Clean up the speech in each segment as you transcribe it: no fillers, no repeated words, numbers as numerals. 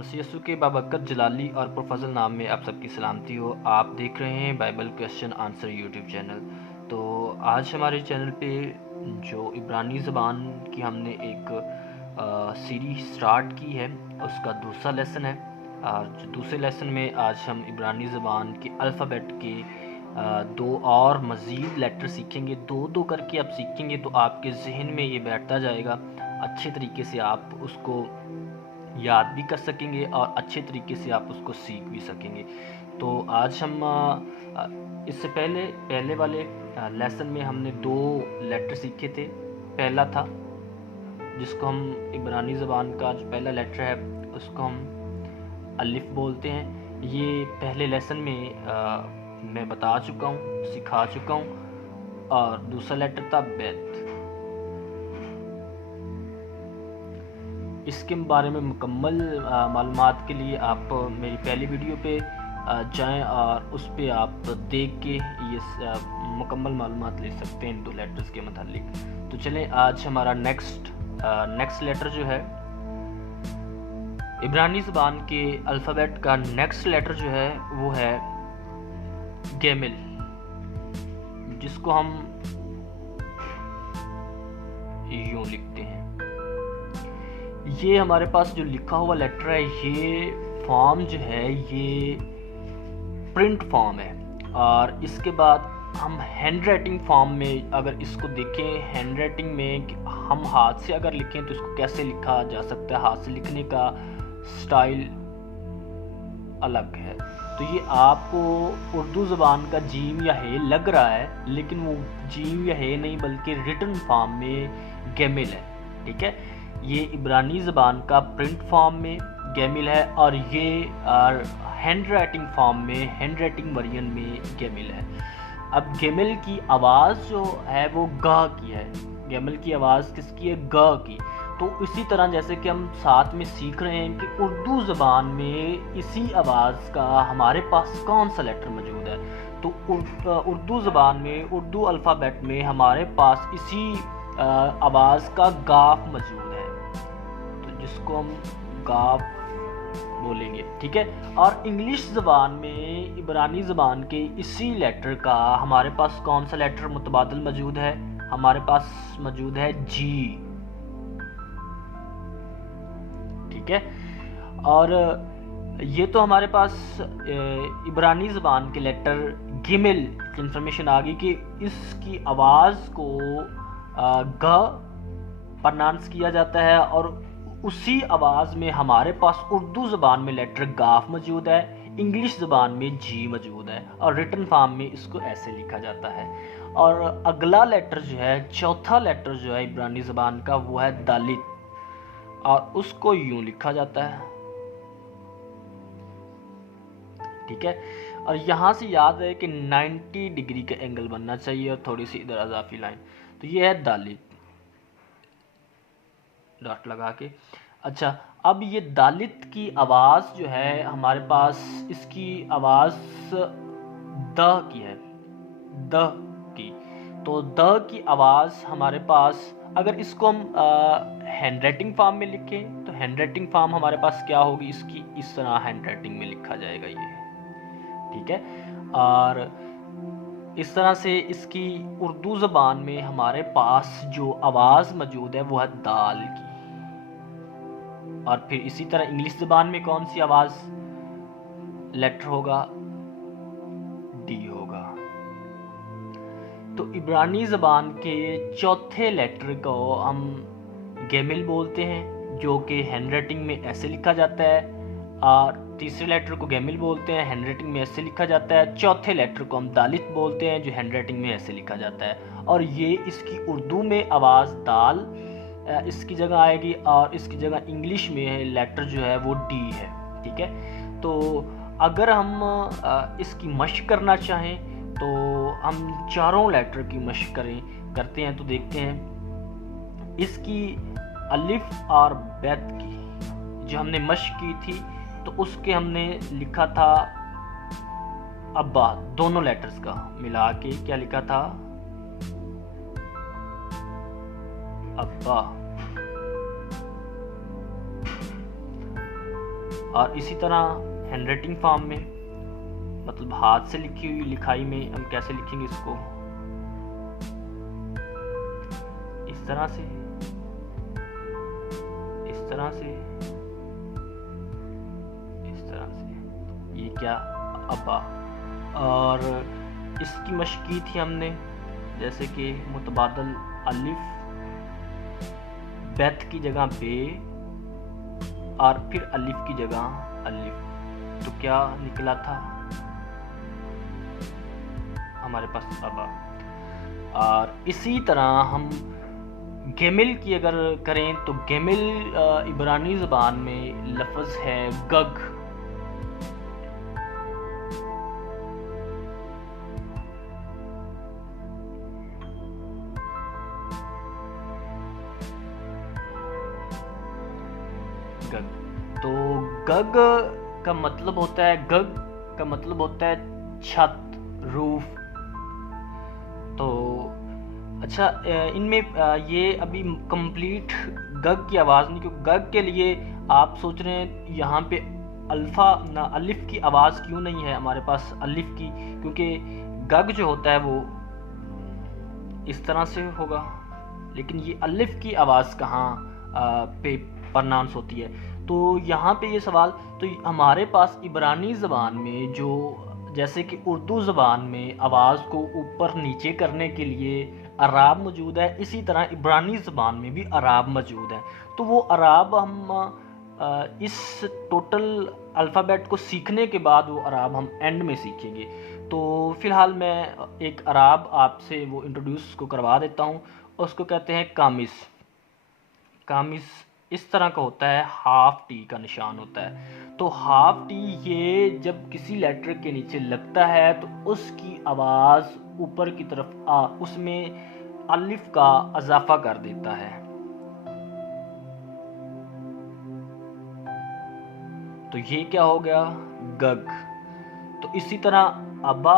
मसीह यीशु के बाबरकत जलाली और पुरफजल नाम में आप सबकी सलामती हो। आप देख रहे हैं Bible question answer YouTube channel. तो आज हमारे चैनल पे जो इब्रानी ज़बान की हमने एक सीरीज स्टार्ट की है, उसका दूसरा लेसन है। और जो दूसरे लेसन में आज हम इब्रानी ज़बान के अल्फ़ाबेट के दो और मज़ीद लेटर सीखेंगे। दो दो करके आप सीखेंगे तो आपके जहन में ये बैठता जाएगा, अच्छे तरीके से आप उसको याद भी कर सकेंगे और अच्छे तरीके से आप उसको सीख भी सकेंगे। तो आज हम इससे पहले वाले लेसन में हमने दो लेटर सीखे थे। पहला था जिसको हम इब्रानी ज़बान का जो पहला लेटर है उसको हम अलिफ बोलते हैं। ये पहले लेसन में मैं बता चुका हूँ, सिखा चुका हूँ। और दूसरा लेटर था बेत। इसके बारे में मुकम्मल मालूमात के लिए आप मेरी पहली वीडियो पे जाएं और उस पे आप देख के ये मुकम्मल मालूमात ले सकते हैं इन दो लेटर्स के मुतालिक। तो चलें, आज हमारा नेक्स्ट लेटर जो है इब्रानी ज़बान के अल्फ़ाबेट का नेक्स्ट लेटर जो है वो है गेमिल, जिसको हम यूँ लिखते हैं। ये हमारे पास जो लिखा हुआ लेटर है, ये फॉर्म जो है ये प्रिंट फॉर्म है। और इसके बाद हम हैंड राइटिंग फॉर्म में अगर इसको देखें, हैंड राइटिंग में हम हाथ से अगर लिखें तो इसको कैसे लिखा जा सकता है, हाथ से लिखने का स्टाइल अलग है। तो ये आपको उर्दू ज़बान का जीम या हे लग रहा है, लेकिन वो जीम या हे नहीं बल्कि रिटन फॉर्म में गेमिल है। ठीक है, ये इब्रानी ज़बान का प्रिंट फॉर्म में गेमिल है और ये हैंड राइटिंग फॉर्म में, हैंड राइटिंग वर्जन में गेमिल है। अब गेमिल की आवाज़ जो है वो ग की है। गेमिल की आवाज़ किसकी है? ग की। तो इसी तरह जैसे कि हम साथ में सीख रहे हैं कि उर्दू ज़बान में इसी आवाज़ का हमारे पास कौन सा लेटर मौजूद है। तो उर्दू ज़बान में, उर्दू अल्फ़ाबेट में हमारे पास इसी आवाज़ का गाफ मौजूद है, तो जिसको हम गाफ बोलेंगे। ठीक है, और इंग्लिश ज़बान में इब्रानी ज़बान के इसी लेटर का हमारे पास कौन सा लेटर मुतबादल मौजूद है? हमारे पास मौजूद है जी। ठीक है, और ये तो हमारे पास इब्रानी ज़बान के लेटर गिमिल इंफॉर्मेशन आ गई कि इसकी आवाज़ को ग प्रोनाउंस किया जाता है। और उसी आवाज़ में हमारे पास उर्दू ज़बान में लेटर गाफ मौजूद है, इंग्लिश ज़बान में जी मौजूद है और रिटन फॉर्म में इसको ऐसे लिखा जाता है। और अगला लेटर जो है, चौथा लेटर जो है इब्रानी ज़बान का, वो है दालित और उसको यूँ लिखा जाता है। ठीक है, और यहाँ से याद है कि 90 डिग्री का एंगल बनना चाहिए और थोड़ी सी इधर अजाफी लाइन। तो ये है दालित, डॉट लगा के। अच्छा, अब ये दालित की आवाज़ जो है हमारे पास, इसकी आवाज़ द की है, द की। तो द की आवाज़ हमारे पास, अगर इसको हम हैंड राइटिंग फॉर्म में लिखें तो हैंड राइटिंग फॉर्म हमारे पास क्या होगी, इसकी इस तरह हैंड राइटिंग में लिखा जाएगा ये। ठीक है, और इस तरह से इसकी उर्दू ज़बान में हमारे पास जो आवाज़ मौजूद है वो है दाल की। और फिर इसी तरह इंग्लिश ज़बान में कौन सी आवाज़ लेटर होगा? डी होगा। तो इब्रानी ज़बान के चौथे लेटर को हम गेमिल बोलते हैं, जो कि हैंड राइटिंग में ऐसे लिखा जाता है। और तीसरे लेटर को गेमिल बोलते हैं, हैंड राइटिंग में ऐसे लिखा जाता है। चौथे लेटर को हम दालित बोलते हैं, जो हैंड राइटिंग में ऐसे लिखा जाता है। और ये इसकी उर्दू में आवाज़ दाल इसकी जगह आएगी और इसकी जगह इंग्लिश में लेटर जो है वो डी है। ठीक है, तो अगर हम इसकी मशक करना चाहें तो हम चारों लेटर की मशक करते हैं। तो देखते हैं इसकी अलिफ और बैत की जो हमने मशक की थी, तो उसके हमने लिखा था अब्बा, दोनों लेटर्स का मिला के क्या लिखा था? अब्बा। और इसी तरह हैंड राइटिंग फॉर्म में, मतलब हाथ से लिखी हुई लिखाई में हम कैसे लिखेंगे इसको, इस तरह से, इस तरह से, इस तरह से। ये क्या, अब्बा। और इसकी मशक की थी हमने, जैसे कि मुतबादल अलिफ, बैत की जगह बे और फिर अलिफ की जगह अलिफ, तो क्या निकला था हमारे पास, अबा। और इसी तरह हम गेमिल की अगर करें तो गेमिल इब्रानी ज़बान में लफ्ज़ है गग। गग, तो गग का मतलब होता है, गग का मतलब होता है छत, रूफ। तो अच्छा, इनमें ये अभी कंप्लीट गग की आवाज़ नहीं, क्योंकि गग के लिए आप सोच रहे हैं यहाँ पे अल्फ़ा ना अलिफ की आवाज़ क्यों नहीं है हमारे पास अलिफ की, क्योंकि गग जो होता है वो इस तरह से होगा, लेकिन ये अलिफ की आवाज़ कहाँ पे प्रनाउंस होती है। तो यहाँ पे ये सवाल, तो हमारे पास इब्रानी ज़बान में जो, जैसे कि उर्दू ज़बान में आवाज़ को ऊपर नीचे करने के लिए अराब मौजूद है, इसी तरह इब्रानी ज़बान में भी अराब मौजूद है। तो वो अराब हम इस टोटल अल्फ़ाबेट को सीखने के बाद वो अराब हम एंड में सीखेंगे। तो फ़िलहाल मैं एक अराब आपसे वो इंट्रोड्यूस को करवा देता हूँ, उसको कहते हैं कामिस। कामिस इस तरह का होता है, हाफ टी का निशान होता है। तो हाफ टी ये जब किसी लेटर के नीचे लगता है तो उसकी आवाज़ ऊपर की तरफ उसमें अलिफ का इजाफा कर देता है। तो ये क्या हो गया, गग। तो इसी तरह अबा,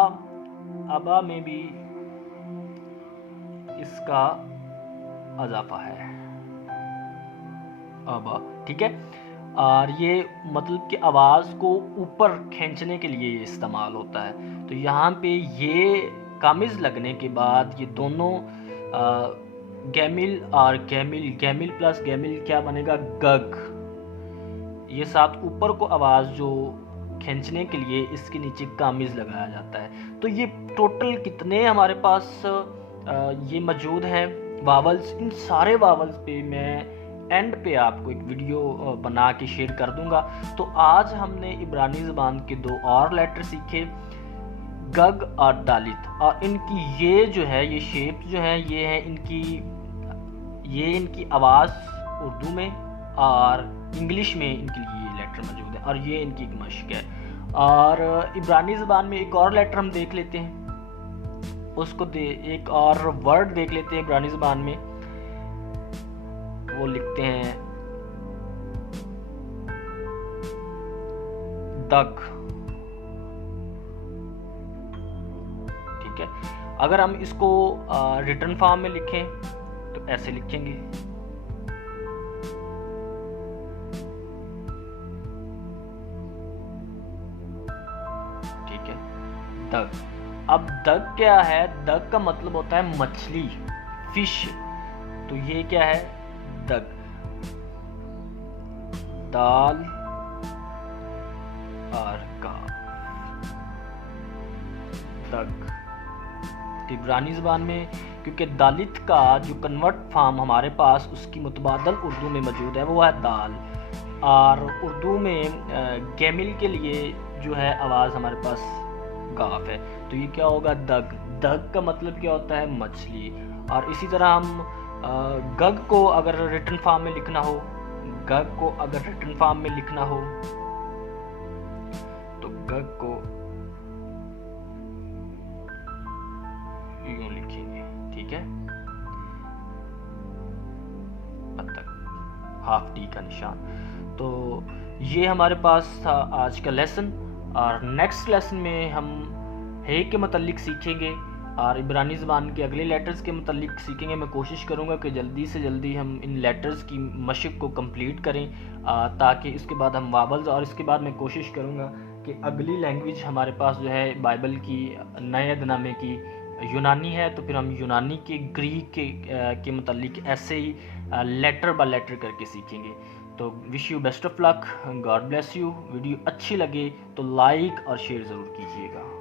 अबा में भी इसका इजाफा है, अबा, ठीक है। और ये मतलब कि आवाज़ को ऊपर खींचने के लिए ये इस्तेमाल होता है। तो यहाँ पे ये कामिज़ लगने के बाद ये दोनों गैमिल और गैमिल, गैमिल प्लस गैमिल क्या बनेगा, गग। ये साथ ऊपर को आवाज़ जो खींचने के लिए इसके नीचे कामिज़ लगाया जाता है। तो ये टोटल कितने हमारे पास ये मौजूद हैं वावल्स। इन सारे वावल्स पे मैं एंड पे आपको एक वीडियो बना के शेयर कर दूंगा। तो आज हमने इब्रानी ज़बान के दो और लेटर सीखे, गग और दालित, और इनकी ये जो है, ये शेप जो है, ये है इनकी आवाज़ उर्दू में और इंग्लिश में इनके लिए लेटर मौजूद है, और ये इनकी एक मशक है। और इब्रानी ज़बान में एक और लेटर हम देख लेते हैं, उसको एक और वर्ड देख लेते हैं इब्रानी ज़बान में। वो लिखते हैं दग, ठीक है। अगर हम इसको रिटन फॉर्म में लिखें तो ऐसे लिखेंगे, ठीक है, दग। अब दग क्या है, दग का मतलब होता है मछली, फिश। तो ये क्या है, दग, दाल और का, दग। इब्रानी ज़बान में क्योंकि दालित का जो कन्वर्ट फॉर्म हमारे पास उसकी मुतबादल उर्दू में मौजूद है, वो है दाल। और उर्दू में गैमिल के लिए जो है आवाज़ हमारे पास गाफ है। तो ये क्या होगा, दग। दग का मतलब क्या होता है, मछली। और इसी तरह हम गग को अगर रिटन फॉर्म में लिखना हो, गग को अगर रिटन फॉर्म में लिखना हो तो गग को यूं लिखेंगे, ठीक है, बत्तख, हाफ टी का निशान। तो ये हमारे पास था आज का लेसन, और नेक्स्ट लेसन में हम हे के मतलब सीखेंगे और इब्रानी ज़बान के अगले लेटर्स के मतलब सीखेंगे। मैं कोशिश करूँगा कि जल्दी से जल्दी हम इन लेटर्स की मशक को कंप्लीट करें, ताकि इसके बाद हम वावल्स, और इसके बाद मैं कोशिश करूँगा कि अगली लैंग्वेज हमारे पास जो है बाइबल की नए अहदनामे की यूनानी है, तो फिर हम यूनानी के ग्रीक के मतलब ऐसे ही लेटर बाय लेटर करके सीखेंगे। तो wish you best of luck, God bless you. Video अच्छी लगे तो लाइक और शेयर ज़रूर कीजिएगा।